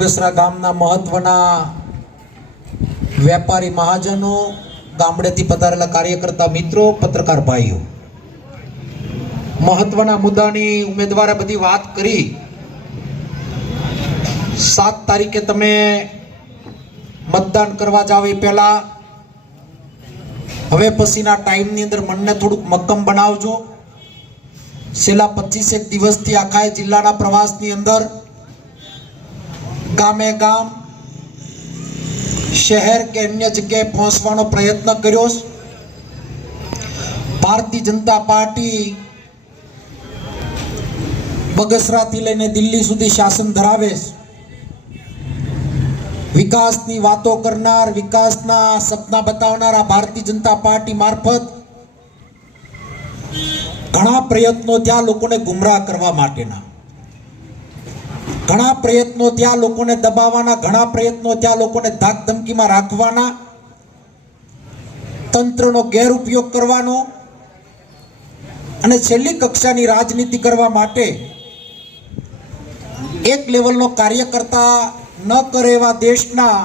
બગસરા ગામના મહત્વના વેપારી મહાજનો, ગામડેથી પધારેલા કાર્યકર્તા મિત્રો, પત્રકાર ભાઈઓ, મહત્વના મુદ્દાની ઉમેદવારે બધી વાત કરી. 7 તારીખે તમે મતદાન કરવા જાવ એ પહેલા હવે પછીના ટાઈમની અંદર મનને થોડુંક મક્કમ બનાવજો. છેલ્લા 25 દિવસથી આખા જિલ્લાના પ્રવાસની અંદર ગામે ગામ, શહેર કે અન્ય જગ્યાએ પહોંચવાનો પ્રયત્ન કર્યો. ભારતીય જનતા પાર્ટી બગસરાથી લઈને દિલ્હી સુધી શાસન ધરાવે. વિકાસની વાતો કરનાર, વિકાસના સપના બતાવનાર આ ભારતીય જનતા પાર્ટી મારફત ઘણા પ્રયત્નો ત્યાં લોકોને ગુમરાહ કરવા માટેના, ઘણા પ્રયત્નો ત્યાં લોકોને દબાવવાના, ઘણા પ્રયત્નો ત્યાં લોકોને ધાક ધમકીમાં રાખવાના, તંત્રનો ગેરઉપયોગ કરવાનો અને છેલ્લી કક્ષાની રાજનીતિ કરવા માટે એક લેવલનો કાર્યકર્તા ન કરે એવા દેશના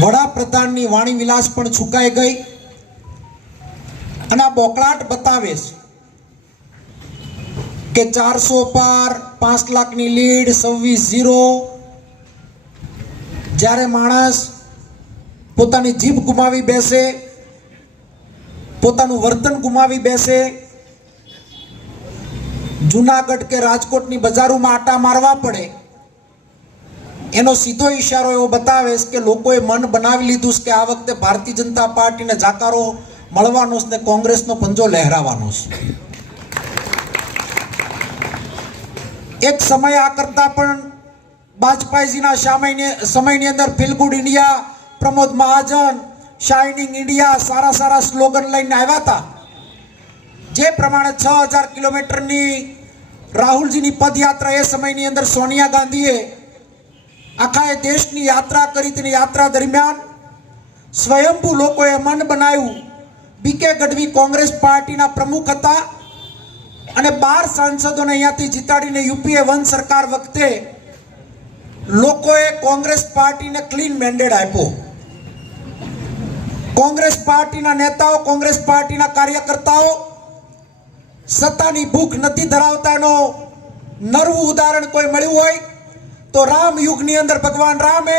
વડાપ્રધાનની વાણી વિલાસ પણ છુકાઈ ગઈ. અને આ બોકળાટ બતાવે કે 400 પાર, 5 લાખની લીડ, 26-0. જ્યારે માણસ પોતાની જીભ ગુમાવી બેસે, પોતાનું વર્તન ગુમાવી બેસે, જુનાગઢ કે રાજકોટની બજારોમાં આટા મારવા પડે, એનો સીધો ઈશારો એવો બતાવે કે લોકોએ મન બનાવી લીધું કે આ વખતે ભારતીય જનતા પાર્ટીને જાકારો મળવાનો ને કોંગ્રેસનો પંજો લહેરાવાનો છે. એક સમય આ કરતા પણ વાજપેયીજીના સમયની અંદર ફીલ ગુડ ઇન્ડિયા, પ્રમોદ મહાજન, શાઇનિંગ ઇન્ડિયા સારા સારા સ્લોગન લઈને આવ્યા હતા. જે પ્રમાણે 6000 કિલોમીટરની રાહુલજીની પદયાત્રા એ સમયની અંદર સોનિયા ગાંધીએ આખા દેશની યાત્રા કરી. તેની યાત્રા દરમિયાન સ્વયંભૂ લોકોએ મન બનાવ્યું. બીકે ગઢવી કોંગ્રેસ પાર્ટીના પ્રમુખ હતા અને 12 સાંસદોને અહીંયાથી જીતાડીને યુપીએ 1 સરકાર વખતે લોકોએ કોંગ્રેસ પાર્ટીને ક્લીન મેન્ડેટ આપ્યો. કોંગ્રેસ પાર્ટીના નેતાઓ, કોંગ્રેસ પાર્ટીના કાર્યકર્તાઓ સત્તાની ભૂખ નથી ધરાવતા. એનો નરવું ઉદાહરણ કોઈ મળ્યું હોય તો રામ યુગની અંદર ભગવાન રામે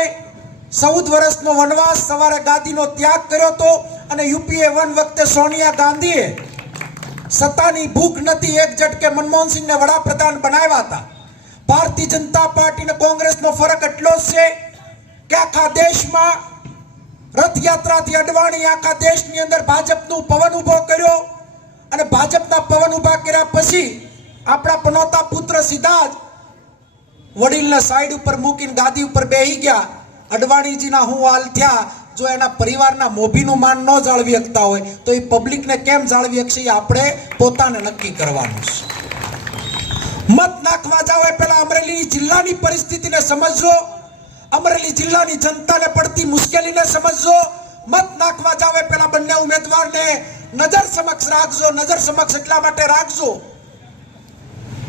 14 વર્ષનો વનવાસ, સવારે ગાદીનો ત્યાગ કર્યો હતો અને યુપીએ 1 વખતે સોનિયા ગાંધીએ સત્તાની ભૂખ નથી, એક ઝટકે મનમોહનસિંહને વડાપ્રધાન બનાવ્યા હતા. ભારતીય જનતા પાર્ટી અને કોંગ્રેસનો ફરક એટલો જ છે કે આખા દેશમાં રથયાત્રાથી અડવાણી આખા દેશની અંદર ભાજપનું પવન ઉભો કર્યો અને ભાજપના પવન ઉભા કર્યા પછી આપણા પનોતા પુત્ર સીધા જ વડીલને સાઈડ ઉપર મૂકીને ગાદી ઉપર બેહી ગયા. અડવાણીજીના હું હાલ થયા. જો એના પરિવારના મોભીનું માન ન જાળવી શકતા હોય તો એ પબ્લિકને કેમ જાળવી શકશે? આપણે પોતાને નક્કી કરવાનું છે. મત નાખવા જાવ એ પહેલા અમરેલી જિલ્લાની પરિસ્થિતિને સમજજો, અમરેલી જિલ્લાની જનતાને પડતી મુશ્કેલીને સમજજો. મત નાખવા જાવ એ પહેલા બંને ઉમેદવારને નજર સમક્ષ રાખજો. નજર સમક્ષ એટલા માટે રાખજો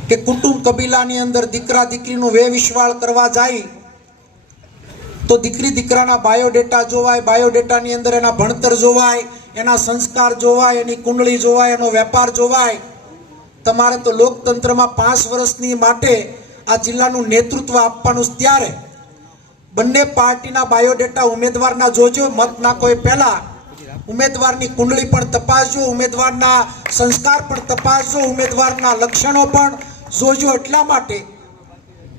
કે કુટુંબ કબીલાની અંદર દીકરા દીકરીનું વેવિશવાળ કરવા જાય તો દીકરી દીકરાના બાયોડેટા જોવાય, બાયોડેટાની અંદર એના ભણતર જોવાય, એના સંસ્કાર જોવાય, એની કુંડળી જોવાય, એનો વેપાર જોવાય. તમારે તો લોકતંત્રમાં 5 વર્ષની માટે આ જિલ્લાનું નેતૃત્વ આપવાનું. ત્યારે બંને પાર્ટીના બાયોડેટા ઉમેદવારના જોજો. મત નાખો એ પહેલા ઉમેદવારની કુંડળી પણ તપાસજો, ઉમેદવારના સંસ્કાર પણ તપાસજો, ઉમેદવારના લક્ષણો પણ જોજો. એટલા માટે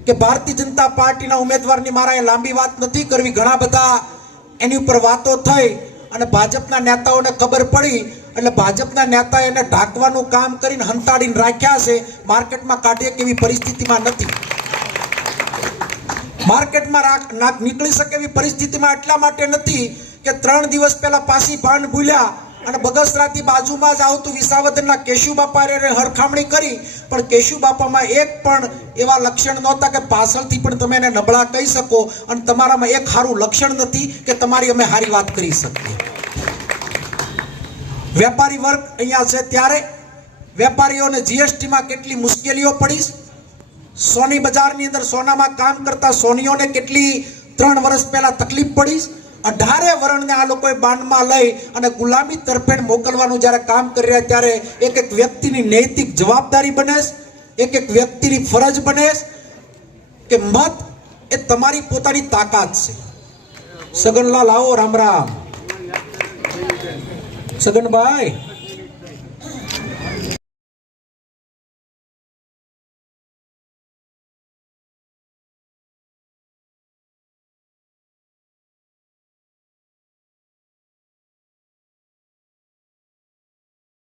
કે ભારતીય જનતા પાર્ટીના ઉમેદવારની મારા એ લાંબી વાત નથી કરવી. ઘણા બધા એની ઉપર વાતો થઈ અને ભાજપના નેતાઓને ખબર પડી એટલે ભાજપના નેતાએ એને ઢાંકવાનું કામ કરીને હંતાડીને રાખ્યા છે. માર્કેટમાં કાઢીએ કેવી પરિસ્થિતિમાં નથી, માર્કેટમાં નીકળી શકે એવી પરિસ્થિતિમાં એટલા માટે નથી કે 3 દિવસ પહેલા પાસી ભાન ભૂલ્યા અને બગસરાથી બાજુમાં જ આવતું વિસાવદરના કેશુ બાપાએ હરખામણી કરી. પણ કેશુ બાપામાં એક પણ એવા લક્ષણ નહોતા કે પાછળથી પણ તમે એને નબળા કહી શકો અને તમારામાં એક સારું લક્ષણ નથી કે તમારી અમે સારી વાત કરી શકીએ. વેપારી વર્ગ અહીંયા છે ત્યારે વેપારીઓને જીએસટીમાં કેટલી મુશ્કેલીઓ પડી. સોની બજારની અંદર સોનામાં કામ કરતા સોનીઓને કેટલી 3 વર્ષ પહેલા તકલીફ પડી. 18 વર્ષને આ લોકોએ બાંધમાં લઈ અને ગુલામી તરફેણ મોકલવાનું જ્યારે કામ કરી રહ્યા ત્યારે એક એક વ્યક્તિની નૈતિક જવાબદારી બને છે, એક એક વ્યક્તિની ફરજ બને છે કે મત એ તમારી પોતાની તાકાત છે. સગનલાલ આવો, રામ રામ. સગનભાઈ